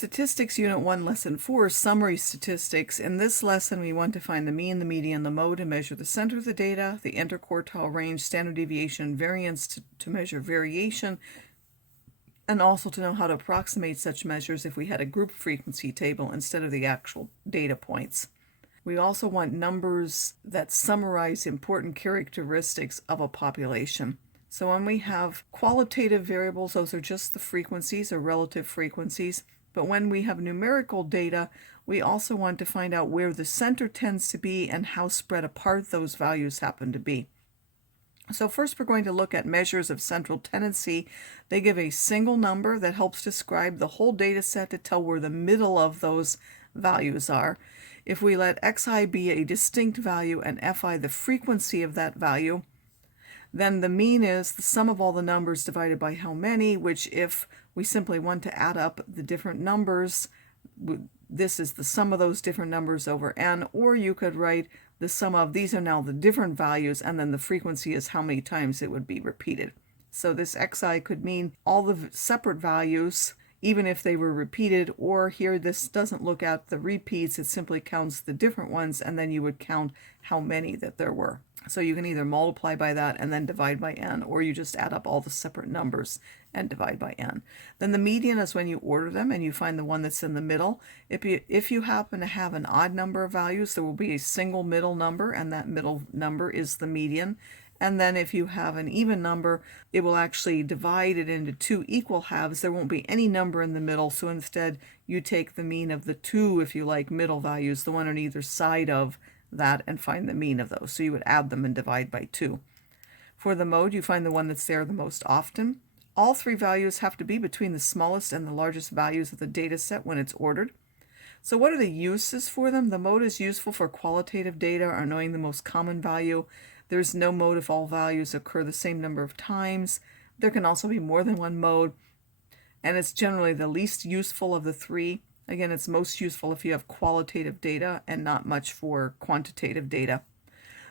Statistics Unit 1, Lesson 4, Summary Statistics. In this lesson, we want to find the mean, the median, the mode, and measure the center of the data, the interquartile range, standard deviation, and variance to measure variation, and also to know how to approximate such measures if we had a group frequency table instead of the actual data points. We also want numbers that summarize important characteristics of a population. So when we have qualitative variables, those are just the frequencies or relative frequencies. But when we have numerical data, we also want to find out where the center tends to be and how spread apart those values happen to be. So first we're going to look at measures of central tendency. They give a single number that helps describe the whole data set to tell where the middle of those values are. If we let xi be a distinct value and fi the frequency of that value, then the mean is the sum of all the numbers divided by how many, which if we simply want to add up the different numbers, this is the sum of those different numbers over n, or you could write the sum of these are now the different values, and then the frequency is how many times it would be repeated. So this xi could mean all the separate values, even if they were repeated, or here this doesn't look at the repeats, it simply counts the different ones, and then you would count how many that there were. So you can either multiply by that and then divide by n, or you just add up all the separate numbers and divide by n. Then the median is when you order them and you find the one that's in the middle. If you happen to have an odd number of values, there will be a single middle number, and that middle number is the median. And then if you have an even number, it will actually divide it into two equal halves. There won't be any number in the middle, so instead you take the mean of the two, if you like, middle values, the one on either side of that, and find the mean of those. So you would add them and divide by 2. For the mode, you find the one that's there the most often. All three values have to be between the smallest and the largest values of the data set when it's ordered. So what are the uses for them? The mode is useful for qualitative data or knowing the most common value. There's no mode if all values occur the same number of times. There can also be more than one mode, and it's generally the least useful of the three. Again, it's most useful if you have qualitative data and not much for quantitative data.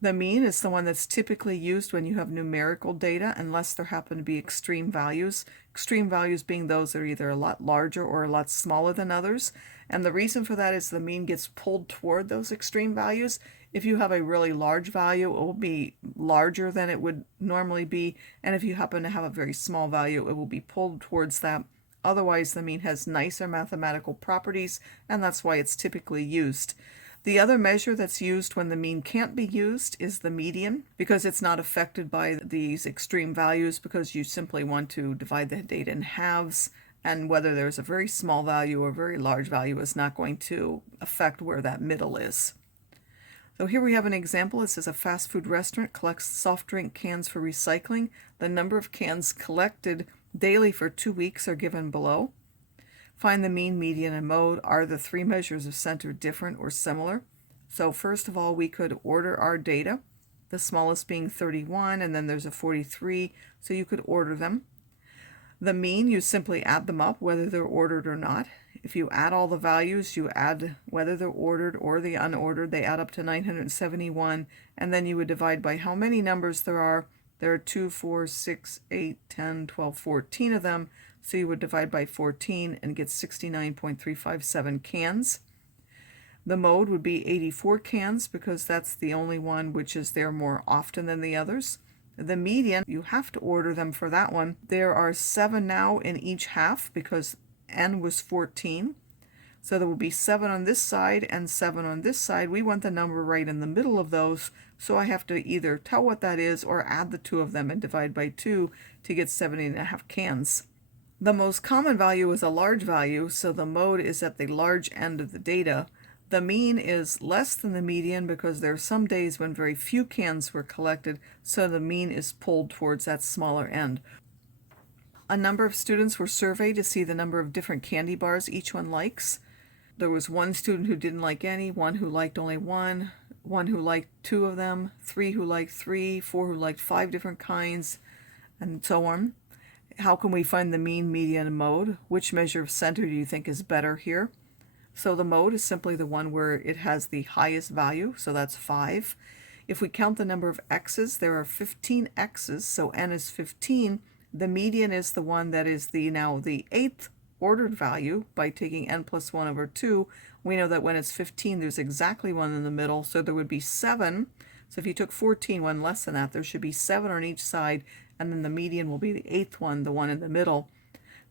The mean is the one that's typically used when you have numerical data, unless there happen to be extreme values. Extreme values being those that are either a lot larger or a lot smaller than others. And the reason for that is the mean gets pulled toward those extreme values. If you have a really large value, it will be larger than it would normally be. And if you happen to have a very small value, it will be pulled towards that. Otherwise, the mean has nicer mathematical properties, and that's why it's typically used. The other measure that's used when the mean can't be used is the median, because it's not affected by these extreme values, because you simply want to divide the data in halves, and whether there's a very small value or a very large value is not going to affect where that middle is. So here we have an example. It says a fast food restaurant collects soft drink cans for recycling. The number of cans collected daily for 2 weeks are given below. Find the mean, median, and mode. Are the three measures of center different or similar? So first of all, we could order our data, the smallest being 31, and then there's a 43, so you could order them. The mean, you simply add them up, whether they're ordered or not. If you add all the values, you add whether they're ordered or the unordered, they add up to 971, and then you would divide by how many numbers there are. There are 2, 4, 6, 8, 10, 12, 14 of them, so you would divide by 14 and get 69.357 cans. The mode would be 84 cans, because that's the only one which is there more often than the others. The median, you have to order them for that one. There are 7 now in each half, because n was 14. So there will be 7 on this side and 7 on this side. We want the number right in the middle of those, so I have to either tell what that is or add the two of them and divide by 2 to get 70.5 cans. The most common value is a large value, so the mode is at the large end of the data. The mean is less than the median because there are some days when very few cans were collected, so the mean is pulled towards that smaller end. A number of students were surveyed to see the number of different candy bars each one likes. There was 1 student who didn't like any, 1 who liked only 1, 1 who liked 2 of them, 3 who liked 3, 4 who liked 5 different kinds, and so on. How can we find the mean, median, and mode? Which measure of center do you think is better here? So the mode is simply the one where it has the highest value, so that's 5. If we count the number of x's, there are 15 x's, so n is 15. The median is the one that is now the 8th ordered value by taking n plus 1 over 2. We know that when it's 15, there's exactly one in the middle, so there would be 7. So if you took 14, one less than that, there should be 7 on each side, and then the median will be the 8th one, the one in the middle.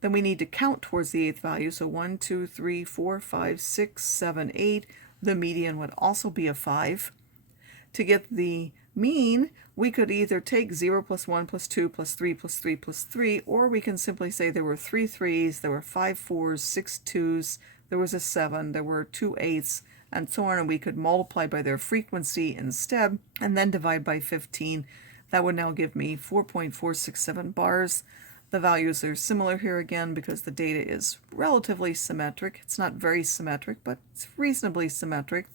Then we need to count towards the 8th value, so 1, 2, 3, 4, 5, 6, 7, 8. The median would also be a 5. To get the mean, we could either take 0 plus 1 plus 2 plus 3 plus 3 plus 3, or we can simply say there were 3 3s, there were 5 4s, 6 2s, there was a 7, there were 2 8s, and so on, and we could multiply by their frequency instead, and then divide by 15. That would now give me 4.467 bars. The values are similar here again because the data is relatively symmetric. It's not very symmetric, but it's reasonably symmetric.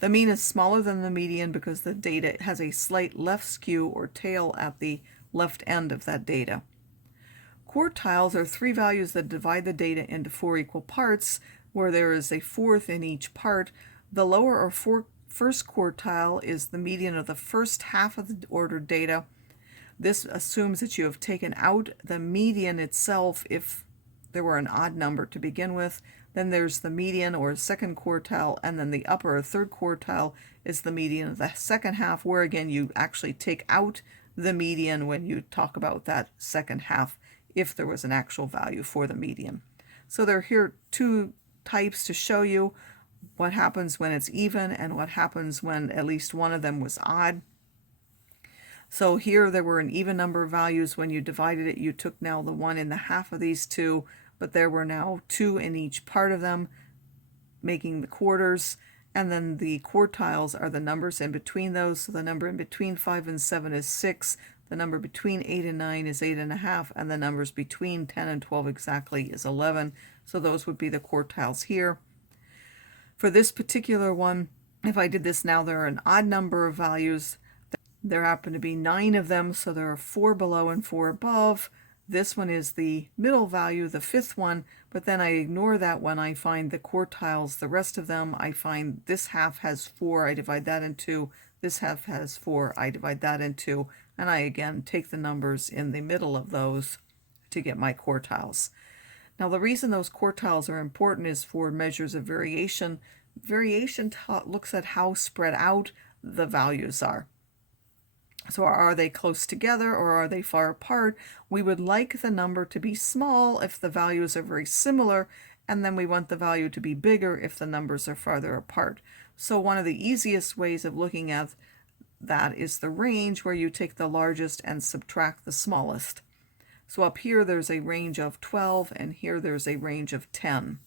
The mean is smaller than the median because the data has a slight left skew or tail at the left end of that data. Quartiles are 3 values that divide the data into 4 equal parts, where there is a 4th in each part. The lower or first quartile is the median of the first half of the ordered data. This assumes that you have taken out the median itself if there were an odd number to begin with. Then there's the median or second quartile, and then the upper or third quartile is the median of the second half, where again you actually take out the median when you talk about that second half if there was an actual value for the median. So there are here 2 types to show you what happens when it's even and what happens when at least one of them was odd. So here there were an even number of values. When you divided it, you took now the 1 in the half of these 2, but there were now 2 in each part of them, making the quarters, and then the quartiles are the numbers in between those. So the number in between 5 and 7 is 6, the number between 8 and 9 is 8.5, and the numbers between 10 and 12 exactly is 11. So those would be the quartiles here. For this particular one, if I did this now, there are an odd number of values. There happen to be 9 of them, so there are 4 below and 4 above. This one is the middle value, the 5th one, but then I ignore that when I find the quartiles. The rest of them, I find this half has 4, I divide that in 2. This half has 4, I divide that in 2. And I again take the numbers in the middle of those to get my quartiles. Now the reason those quartiles are important is for measures of variation. Variation looks at how spread out the values are. So are they close together or are they far apart? We would like the number to be small if the values are very similar, and then we want the value to be bigger if the numbers are farther apart. So one of the easiest ways of looking at that is the range, where you take the largest and subtract the smallest. So up here there's a range of 12, and here there's a range of 10.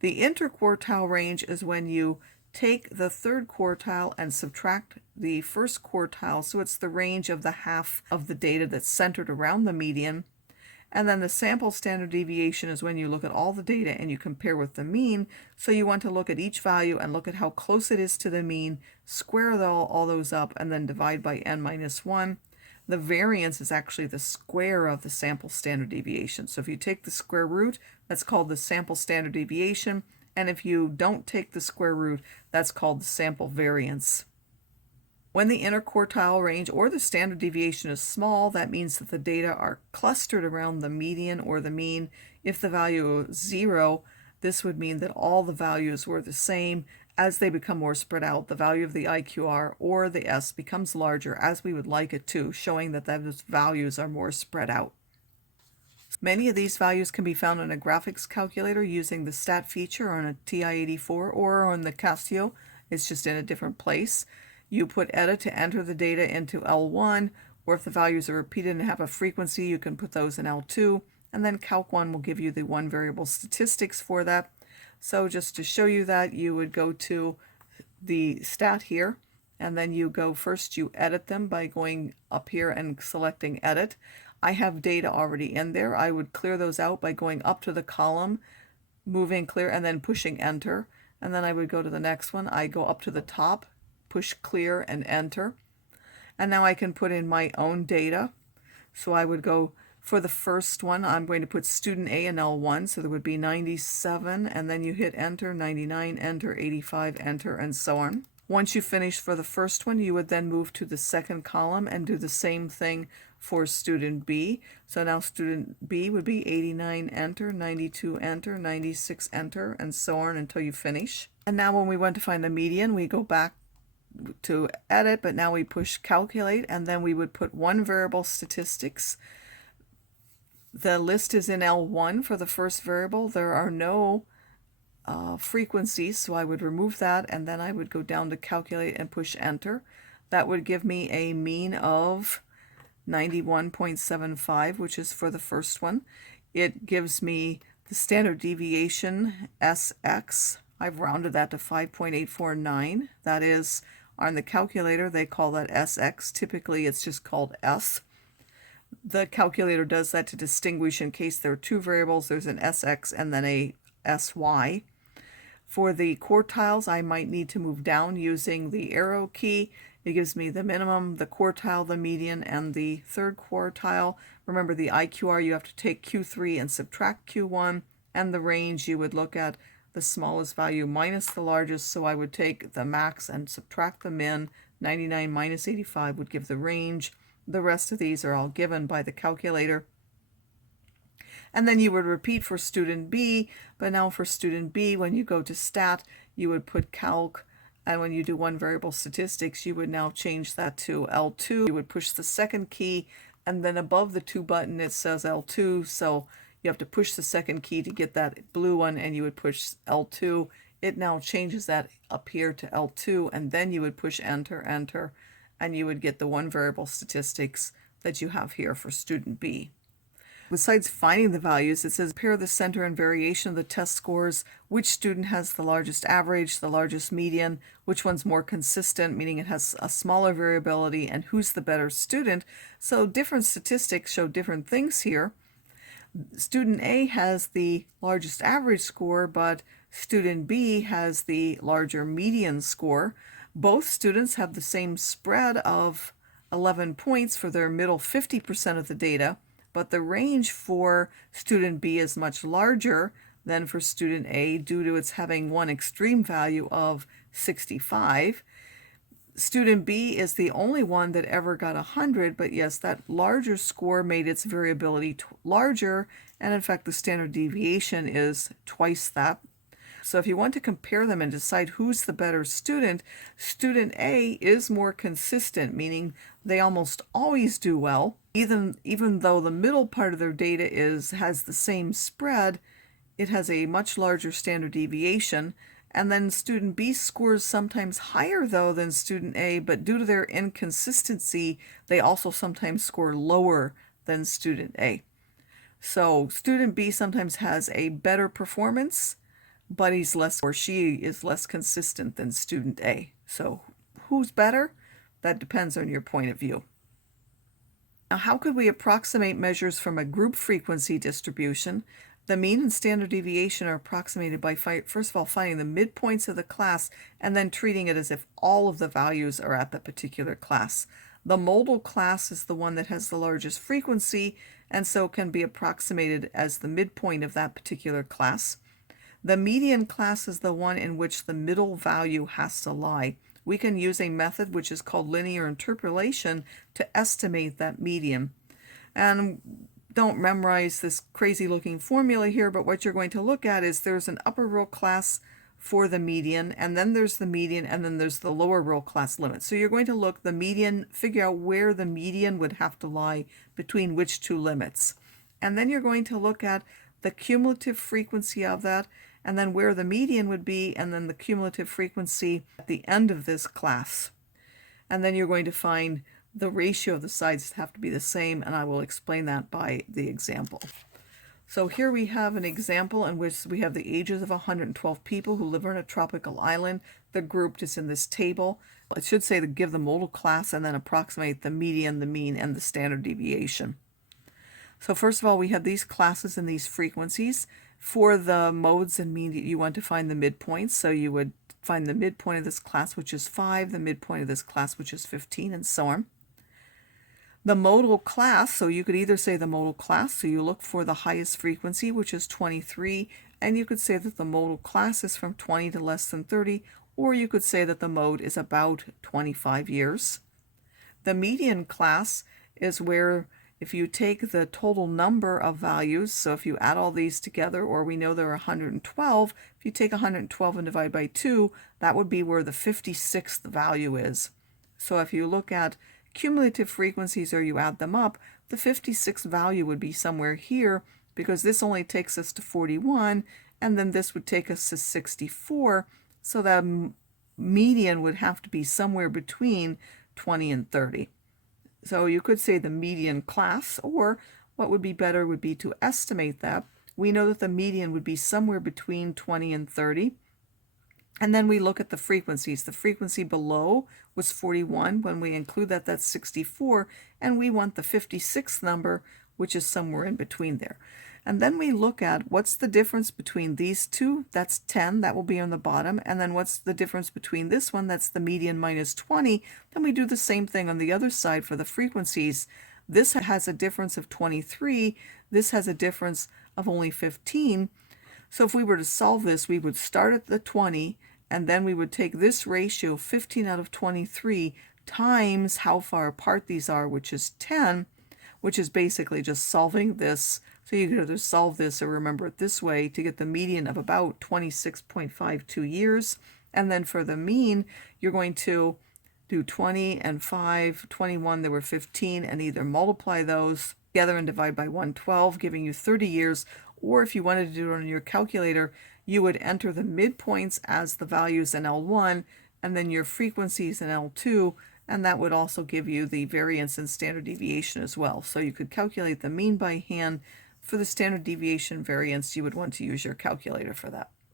The interquartile range is when you take the third quartile and subtract the first quartile, so it's the range of the half of the data that's centered around the median. And then the sample standard deviation is when you look at all the data and you compare with the mean. So you want to look at each value and look at how close it is to the mean, square all those up, and then divide by n minus 1. The variance is actually the square of the sample standard deviation. So if you take the square root, that's called the sample standard deviation. And if you don't take the square root, that's called the sample variance. When the interquartile range or the standard deviation is small, that means that the data are clustered around the median or the mean. If the value is 0, this would mean that all the values were the same. As they become more spread out, the value of the IQR or the S becomes larger, as we would like it to, showing that those values are more spread out. Many of these values can be found in a graphics calculator using the stat feature on a TI-84 or on the Casio. It's just in a different place. You put edit to enter the data into L1, or if the values are repeated and have a frequency, you can put those in L2, and then Calc1 will give you the one variable statistics for that. So just to show you that, you would go to the stat here, and then you go first, you edit them by going up here and selecting edit. I have data already in there. I would clear those out by going up to the column, moving clear, and then pushing enter. And then I would go to the next one. I go up to the top, push clear and enter. And now I can put in my own data. So I would go for the first one, I'm going to put student A in L1, so there would be 97, and then you hit enter, 99, enter, 85, enter, and so on. Once you finish for the first one, you would then move to the second column and do the same thing for student B. So now student B would be 89, enter, 92, enter, 96, enter, and so on until you finish. And now when we want to find the median, we go back to edit, but now we push calculate, and then we would put one variable statistics. The list is in L1 for the first variable. There are no frequencies, so I would remove that, and then I would go down to calculate and push enter. That would give me a mean of 91.75, which is for the first one. It gives me the standard deviation, SX. I've rounded that to 5.849. That is, on the calculator, they call that SX. Typically, it's just called S. The calculator does that to distinguish in case there are two variables. There's an SX and then a SY. For the quartiles, I might need to move down using the arrow key. It gives me the minimum, the quartile, the median, and the third quartile. Remember, the IQR, you have to take Q3 and subtract Q1, and the range, you would look at the smallest value minus the largest, so I would take the max and subtract the min. 99 minus 85 would give the range. The rest of these are all given by the calculator. And then you would repeat for student B, but now for student B, when you go to stat, you would put calc, and when you do one variable statistics, you would now change that to L2. You would push the second key, and then above the 2 button, it says L2, so you have to push the second key to get that blue one, and you would push L2. It now changes that up here to L2, and then you would push enter, enter, and you would get the one variable statistics that you have here for student B. Besides finding the values, it says compare the center and variation of the test scores, which student has the largest average, the largest median, which one's more consistent, meaning it has a smaller variability, and who's the better student. So different statistics show different things here. Student A has the largest average score, but student B has the larger median score. Both students have the same spread of 11 points for their middle 50% of the data, but the range for student B is much larger than for student A due to its having one extreme value of 65. Student B is the only one that ever got 100, but yes, that larger score made its variability larger, and in fact the standard deviation is twice that. So if you want to compare them and decide who's the better student, student A is more consistent, meaning they almost always do well. Even though the middle part of their data has the same spread, it has a much larger standard deviation. And then student B scores sometimes higher though than student A, but due to their inconsistency, they also sometimes score lower than student A. So student B sometimes has a better performance, but he's less, or she is less consistent than student A. So who's better? That depends on your point of view. Now, how could we approximate measures from a group frequency distribution? The mean and standard deviation are approximated by, first of all, finding the midpoints of the class and then treating it as if all of the values are at the particular class. The modal class is the one that has the largest frequency and so can be approximated as the midpoint of that particular class. The median class is the one in which the middle value has to lie. We can use a method which is called linear interpolation to estimate that median. And don't memorize this crazy looking formula here, but what you're going to look at is there's an upper row class for the median, and then there's the median, and then there's the lower row class limit. So you're going to look the median, figure out where the median would have to lie between which two limits. And then you're going to look at the cumulative frequency of that, and then where the median would be, and then the cumulative frequency at the end of this class. And then you're going to find the ratio of the sides have to be the same, and I will explain that by the example. So here we have an example in which we have the ages of 112 people who live on a tropical island. They're grouped as in this table. It should say to give the modal class and then approximate the median, the mean, and the standard deviation. So first of all, we have these classes and these frequencies. For the modes and mean, you want to find the midpoints. So you would find the midpoint of this class, which is 5, the midpoint of this class, which is 15, and so on. The modal class, so you could either say the modal class, so you look for the highest frequency, which is 23, and you could say that the modal class is from 20 to less than 30, or you could say that the mode is about 25 years. The median class is where if you take the total number of values, so if you add all these together, or we know there are 112, if you take 112 and divide by 2, that would be where the 56th value is. So if you look at cumulative frequencies or you add them up, the 56th value would be somewhere here, because this only takes us to 41, and then this would take us to 64, so the median would have to be somewhere between 20 and 30. So you could say the median class, or what would be better would be to estimate that. We know that the median would be somewhere between 20 and 30. And then we look at the frequencies. The frequency below was 41. When we include that, that's 64. And we want the 56th number, which is somewhere in between there. And then we look at what's the difference between these two. That's 10. That will be on the bottom. And then what's the difference between this one? That's the median minus 20. Then we do the same thing on the other side for the frequencies. This has a difference of 23. This has a difference of only 15. So if we were to solve this, we would start at the 20, and then we would take this ratio, 15 out of 23, times how far apart these are, which is 10, which is basically just solving this. So you could either solve this or remember it this way to get the median of about 26.52 years. And then for the mean, you're going to do 20 and 5, 21, there were 15, and either multiply those together and divide by 112, giving you 30 years. Or if you wanted to do it on your calculator, you would enter the midpoints as the values in L1, and then your frequencies in L2, and that would also give you the variance and standard deviation as well. So you could calculate the mean by hand. For the standard deviation variance, you would want to use your calculator for that.